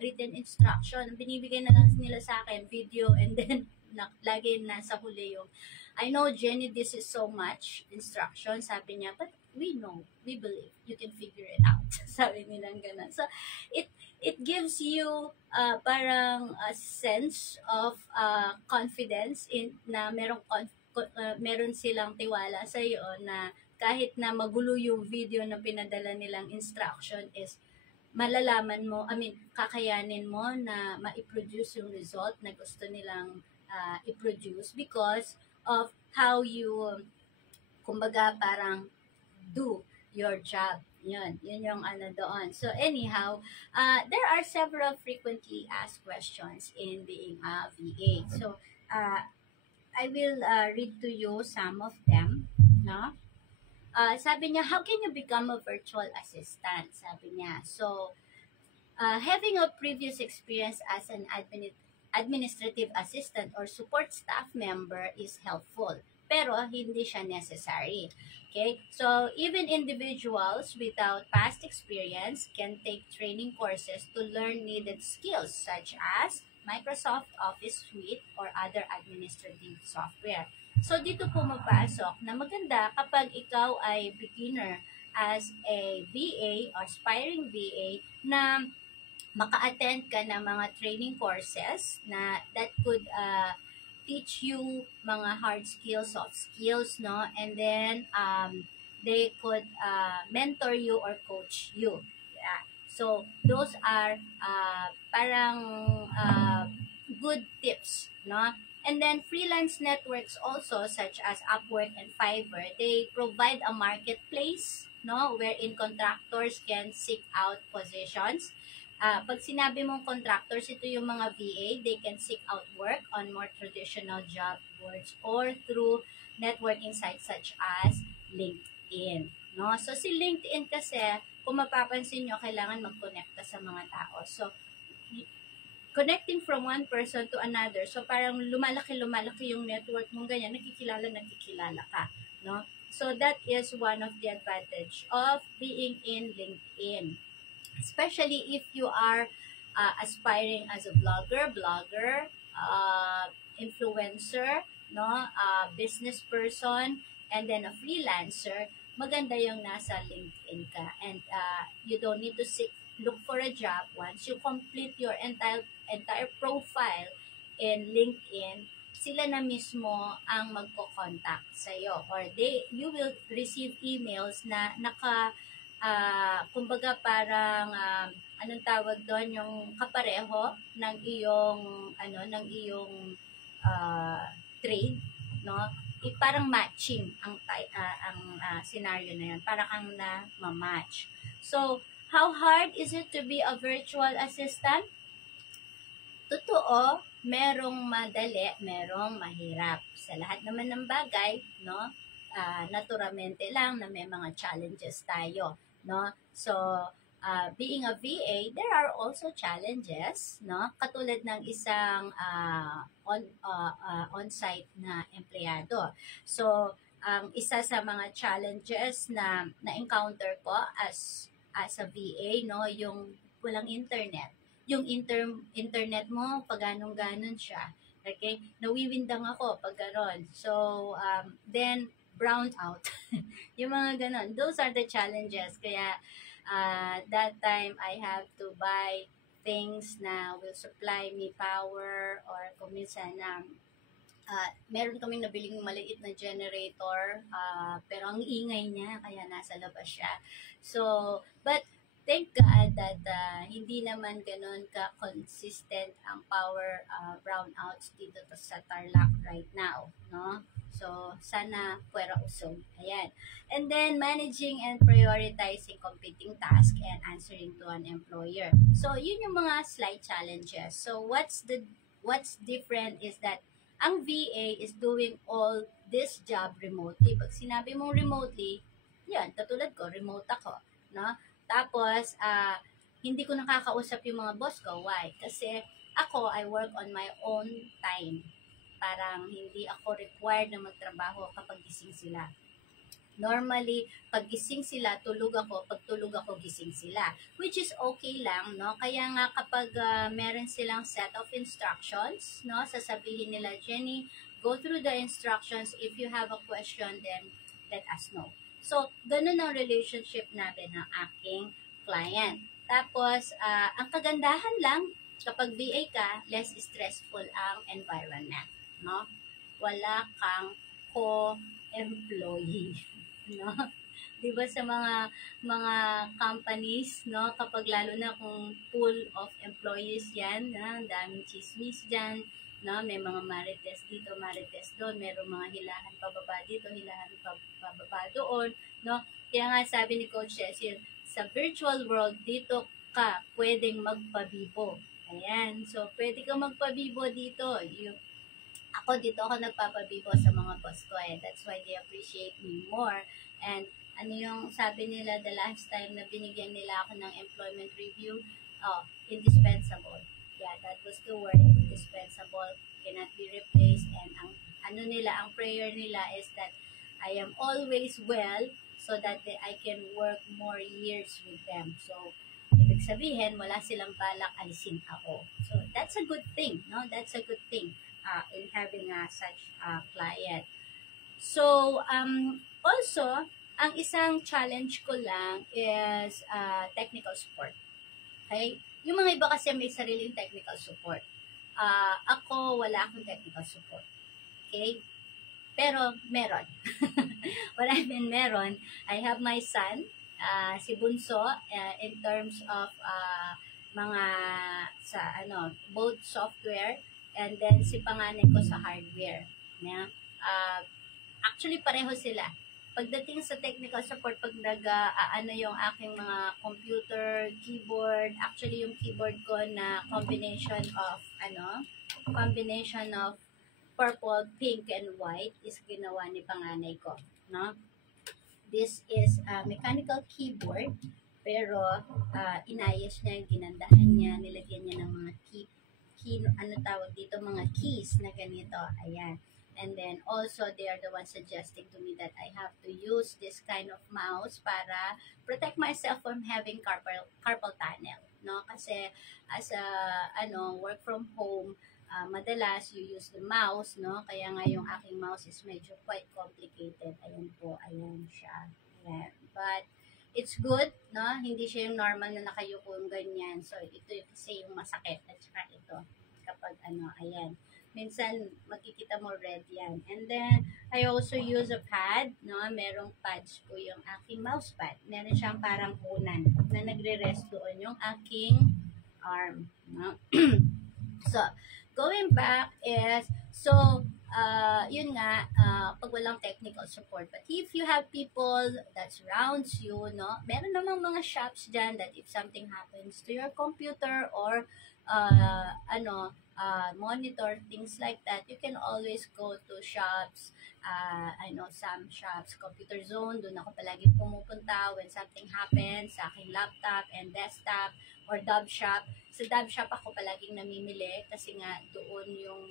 written instruction. Binibigyan na lang nila sa akin video, and then lagi nasa huli yung, I know, Jenny, this is so much instruction, sabi niya, but we know, we believe, you can figure it out. Sabi nilang ganun. So, it gives you parang a sense of confidence in na merong meron silang tiwala sa iyo na kahit na magulo yung video na pinadala nilang instruction is malalaman mo, kakayanin mo na ma-produce yung result na gusto nilang i-produce because of how you, kumbaga parang do your job. Yun yung ano doon. So anyhow, there are several frequently asked questions in being a VA. So I will read to you some of them, no? Sabi niya, how can you become a virtual assistant? Sabi niya. So, having a previous experience as an administrative assistant or support staff member is helpful, pero hindi siya necessary. Okay? So, even individuals without past experience can take training courses to learn needed skills such as Microsoft Office Suite or other administrative software. So, dito pumapasok na maganda kapag ikaw ay beginner as a VA or aspiring VA na maka-attend ka ng mga training courses na that could teach you mga hard skills, soft skills, no? And then, they could mentor you or coach you. Yeah. So, those are parang good tips, no? And then freelance networks also such as Upwork and Fiverr, they provide a marketplace, no, wherein contractors can seek out positions. Pag sinabi mong contractors, ito yung mga VA, they can seek out work on more traditional job boards or through networking sites such as LinkedIn, no? So si LinkedIn kasi, kung mapapansin nyo, kailangan mag-connect ka sa mga tao. So connecting from one person to another. So, parang lumalaki yung network mong ganyan. Nakikilala ka. No? So, that is one of the advantage of being in LinkedIn. Especially if you are aspiring as a blogger, influencer, no, business person, and then a freelancer, maganda yung nasa LinkedIn ka. And you don't need to look for a job. Once you complete your entire profile in LinkedIn, sila na mismo ang magko-contact sa iyo, or you will receive emails na kumbaga parang anong tawag doon, yung kapareho ng iyong trade, no? Parang matching ang scenario na yan, parang ang na-match. So how hard is it to be a virtual assistant? Totoo, merong madali, merong mahirap. Sa lahat naman ng bagay, no, naturalmente lang na may mga challenges tayo, no? So, being a VA, there are also challenges, no? Katulad ng isang on-site na empleyado. So, ang isa sa mga challenges na encounter ko as a VA, no, yung walang internet. Yung internet mo, pag ganon siya. Okay? Nawiwindang ako pag ganon. So, then, brown out. Yung mga ganon. Those are the challenges. Kaya, that time, I have to buy things na will supply me power, or kung minsan meron kaming nabiling maliit na generator, pero ang ingay niya, kaya nasa labas siya. So, but thank God that hindi naman ganun ka-consistent ang power brownouts dito sa Tarlac right now, no? So, sana puwera usog. Ayan. And then, managing and prioritizing competing tasks and answering to an employer. So, yun yung mga slight challenges. So, what's different is that ang VA is doing all this job remotely. Pag sinabi mong remotely, yan, katulad ko, remote ako, no? Tapos, hindi ko nakakausap yung mga boss ko. Why? Kasi ako, I work on my own time. Parang hindi ako required na magtrabaho kapag gising sila. Normally, pag gising sila, tulog ako. Pag tulog ako, gising sila. Which is okay lang, no? Kaya nga kapag meron silang set of instructions, no? Sasabihin nila, Jenny, go through the instructions. If you have a question, then let us know. So, ganun ang relationship natin ng aking client. Tapos, ang kagandahan lang, kapag VA ka, less stressful ang environment, no? Wala kang ako employee, no? 'Di ba sa mga companies, no, kapag lalo na kung full of employees 'yan, na ang daming chismis diyan, no, may mga marites dito, marites doon, merong mga hilahan pababa dito, hilahan pababa doon, no? Kaya nga sabi ni Coach Cecil, sa virtual world dito ka pwedeng magpabibo. Ayan, so pwede kang magpabibo dito. Ako dito ako nagpapabibo sa mga boss ko eh. That's why they appreciate me more. And ano yung sabi nila the last time na binigyan nila ako ng employment review? Oh, indispensable. Yeah, that was the word, indispensable. Cannot be replaced. And ang prayer nila is that I am always well so that I can work more years with them. So, ibig sabihin, wala silang balak alisin ako. So, that's a good thing, no? That's a good thing in having such a client. So, also, ang isang challenge ko lang is technical support. Okay? Yung mga iba kasi may sariling technical support. Ako, wala akong technical support. Okay? Pero, meron. What I mean, meron. I have my son, si Bunso, in terms of mga both software, and then si panganay ko sa hardware. Yeah? Actually, pareho sila. Pagdating sa technical support, pag yung aking mga computer, keyboard, actually yung keyboard ko na combination of purple, pink, and white is ginawa ni panganay ko. No? This is a mechanical keyboard, pero inayos niya, ginandahan niya, nilagyan niya ng mga mga keys na ganito. Ayan. And then also they are the ones suggesting to me that I have to use this kind of mouse para protect myself from having carpal tunnel, no? Kasi as a work from home, madalas you use the mouse, no? Kaya nga yung aking mouse is medyo quite complicated. Ayan po, ayan siya. Ayan. But it's good, no? Hindi siya yung normal na nakayuko yung ganyan. So ito yung kasi yung masakit at saka ito kapag ayan. Minsan, makikita mo red yan. And then, I also use a pad, no? Merong pads po yung aking mouse pad. Meron siyang parang unan na nagre-rest doon yung aking arm, no? So, going back is, yun nga, pag walang technical support. But if you have people that surrounds you, no? Meron namang mga shops dyan that if something happens to your computer or monitor, things like that, you can always go to shops. I know some shops, Computer Zone, doon ako palagi pumupunta when something happens sa aking laptop and desktop, or Dove Shop. Sa Dove Shop ako palaging namimili kasi nga doon yung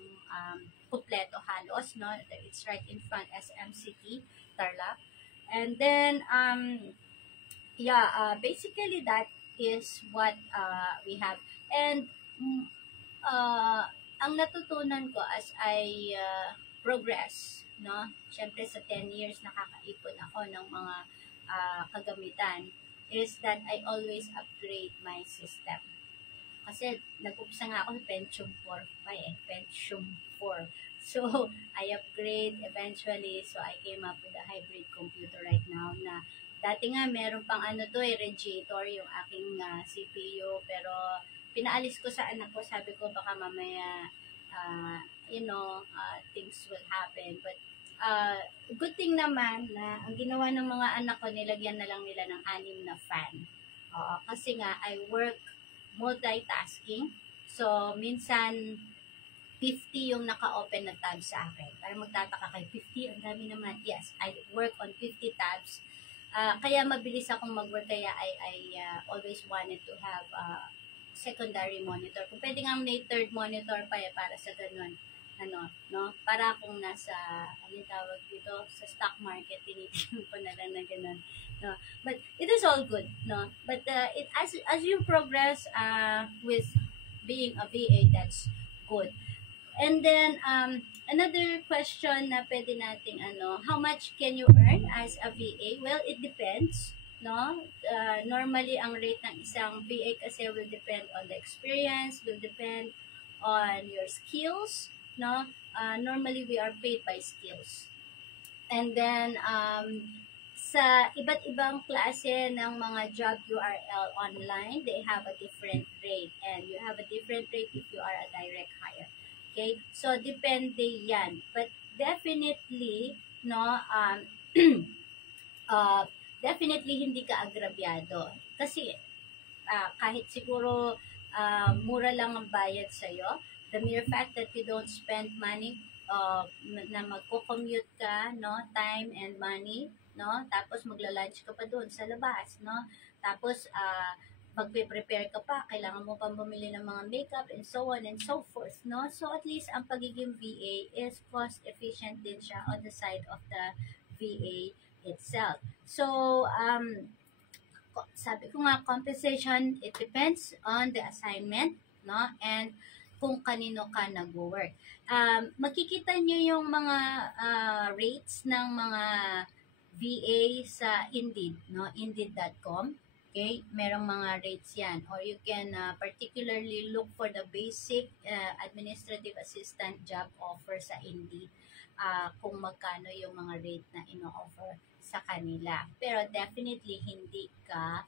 kumpleto halos, no? It's right in front, SM City, Tarlac. And then, basically that is what we have. And ang natutunan ko as I progress, no? Siyempre sa 10 years nakakaipon ako ng mga kagamitan, is that I always upgrade my system. Kasi nag-upisa nga ako sa Pentium 4 pa Pentium 4. So, I upgrade eventually. So, I came up with a hybrid computer right now na dati nga meron pang radiator yung aking CPU, pero pinaalis ko sa anak ko, sabi ko baka mamaya things will happen. But good thing naman na ang ginawa ng mga anak ko, nilagyan na lang nila ng 6 na fan. Kasi nga I work multitasking. So minsan 50 yung naka-open na tabs sa akin. Para magtataka kay 50, ang dami naman. Yes, I work on 50 tabs. Kaya mabilis akong mag-work, kaya I always wanted to have secondary monitor. Kung pwede nga may third monitor pa para sa ganun. No? Para akong nasa, tawag dito, sa stock market, tinitingnan ko na lang na ganun. No? But it is all good, no? But as you progress with being a VA, that's good. And then, another question na pwede nating how much can you earn as a VA? Well, it depends, no? Normally, ang rate ng isang VA kasi will depend on the experience, will depend on your skills, no? Normally, we are paid by skills. And then, sa iba't ibang klase ng mga job URL online, they have a different rate. And you have a different rate if you are a direct hire. Okay? So, depende yan. But definitely, no, uh, definitely hindi ka agrabyado. Kasi, kahit siguro mura lang ang bayad sa'yo, the mere fact that you don't spend money, na magko-commute ka, no, time and money, no, tapos magla-lunch ka pa doon sa labas, no, tapos magpe-prepare ka pa, kailangan mo pa bumili ng mga makeup and so on and so forth, no, so at least ang pagiging VA is cost efficient din siya on the side of the VA itself. So, sabi ko nga, compensation, it depends on the assignment, no? And kung kanino ka nag-work. Makikita nyo yung mga rates ng mga VA sa Indeed, no? Indeed.com. Okay? Merong mga rates yan. Or you can particularly look for the basic administrative assistant job offer sa Indeed, kung magkano yung mga rate na ino-offer sa kanila. Pero definitely hindi ka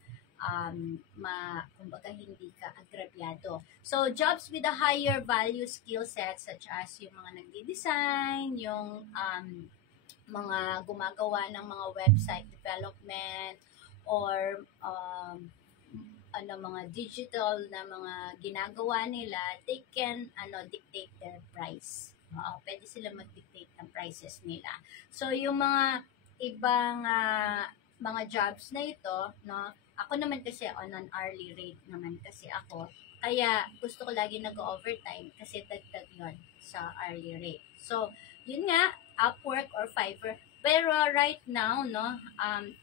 kumbaga hindi ka agrabyado. So, jobs with a higher value skill set such as yung mga nagdi-design, yung mga gumagawa ng mga website development, or mga digital na mga ginagawa nila, they can dictate their price. Pwede sila mag-dictate ng prices nila. So, yung mga ibang mga jobs na ito, no, ako naman kasi on an hourly rate naman kasi ako. Kaya gusto ko lagi nag-overtime kasi dagdag yon sa hourly rate. So, yun nga, Upwork or Fiverr. Pero right now, no,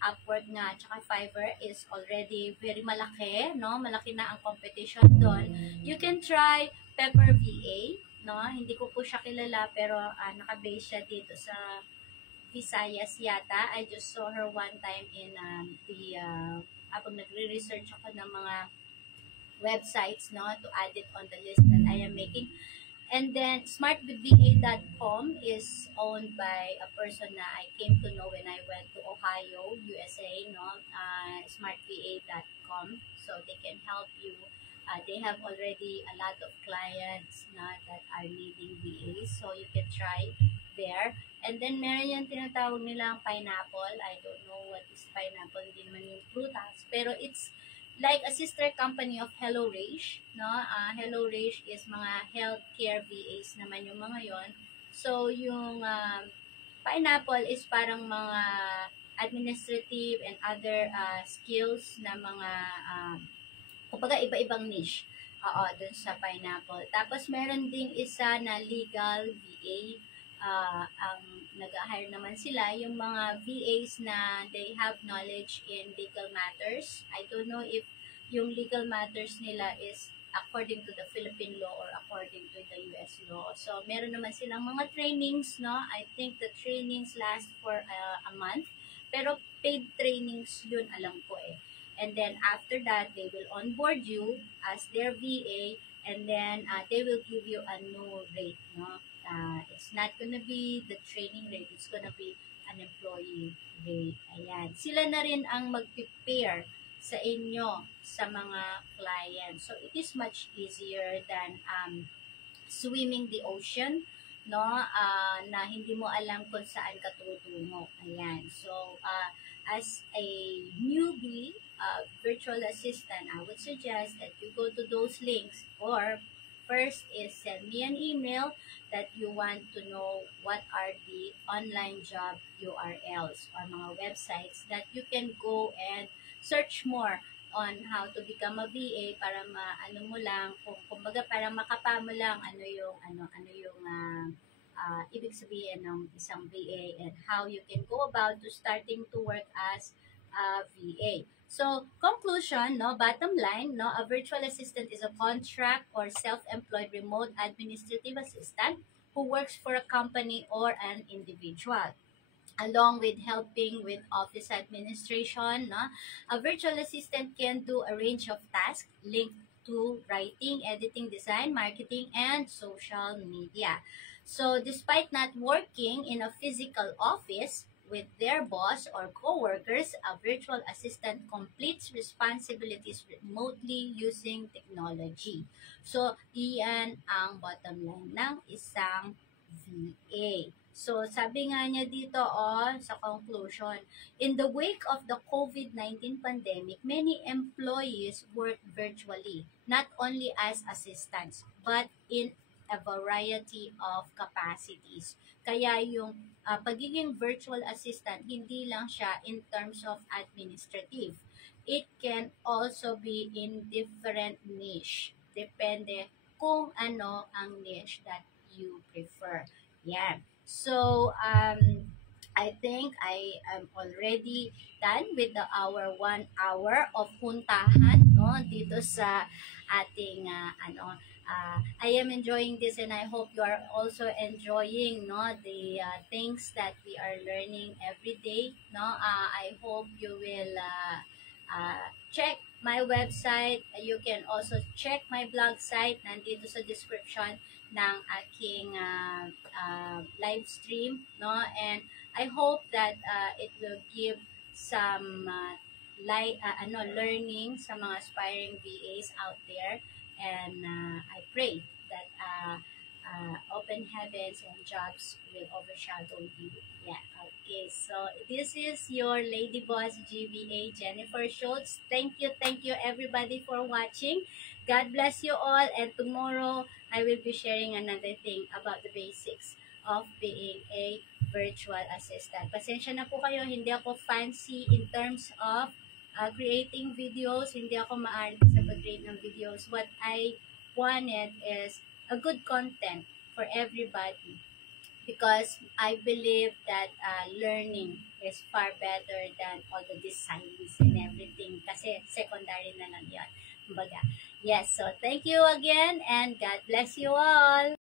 Upwork nga tsaka Fiverr is already very malaki, no? Malaki na ang competition doon. You can try Pepper VA, no? Hindi ko po siya kilala pero naka-base siya dito sa Visayas yata. I just saw her one time in habang nagre-research ako ng mga websites, no, to add it on the list that I am making. And then smartvva.com is owned by a person na I came to know when I went to Ohio, USA, no, smartvva.com. So they can help you. They have already a lot of clients na that are needing VAs, so you can try there. And then meron yung tinatawag nilang pineapple. I don't know what is pineapple, hindi naman yung prutas, pero it's like a sister company of Hello Rage, no? Hello Rage is mga healthcare VAs naman yung mga yon. So, yung pineapple is parang mga administrative and other skills na mga, kumbaga iba-ibang niche. Dun sa pineapple. Tapos, meron ding isa na legal VA. Ang nag-hire naman sila, yung mga VAs na they have knowledge in legal matters. I don't know if yung legal matters nila is according to the Philippine law or according to the US law. So, meron naman silang mga trainings, no? I think the trainings last for a month. Pero paid trainings yun, alam ko eh. And then, after that, they will onboard you as their VA, and then they will give you a new rate, no? It's not gonna be the training rate, it's gonna be an employee rate. Ayan. Sila na rin ang mag-prepare sa inyo sa mga clients. So, it is much easier than swimming the ocean, no? Na hindi mo alam kung saan ka tutungo. Ayan. So, as a newbie virtual assistant, I would suggest that you go to those links, or first is send me an email that you want to know what are the online job URLs or mga websites that you can go and search more on how to become a VA para maano mo lang, kumbaga para makapa mo lang ano yung ibig sabihin ng isang VA and how you can go about to starting to work as VA. So, conclusion, no, bottom line, no, a virtual assistant is a contract or self-employed remote administrative assistant who works for a company or an individual. Along with helping with office administration, no, a virtual assistant can do a range of tasks linked to writing, editing, design, marketing, and social media. So despite not working in a physical office with their boss or coworkers, a virtual assistant completes responsibilities remotely using technology. So, iyan ang bottom line ng isang VA. So, sabi nga niya dito sa conclusion, in the wake of the COVID-19 pandemic, many employees work virtually, not only as assistants, but in a variety of capacities. Kaya yung pagiging virtual assistant, hindi lang siya in terms of administrative. It can also be in different niche. Depende kung ano ang niche that you prefer. Yan. So, I think I am already done with our 1 hour of puntahan no dito sa ating I am enjoying this, and I hope you are also enjoying no the things that we are learning every day no. I hope you will check my website. You can also check my blog site. Nandito sa description ng aking live stream no, and I hope that it will give some learning sa mga aspiring VAs out there, and I pray that open heavens and jobs will overshadow you. Yeah, okay. So this is your Lady Boss GVA, Jennifer Schultz. Thank you everybody for watching. God bless you all, and tomorrow I will be sharing another thing about the basics of being a virtual assistant. Pasensya na po kayo, hindi ako fancy in terms of creating videos. Hindi ako maarte sa pag-create ng videos. What I wanted is a good content for everybody, because I believe that learning is far better than all the designs and everything, kasi secondary na lang yun. Kumbaga. Yes, so thank you again, and God bless you all.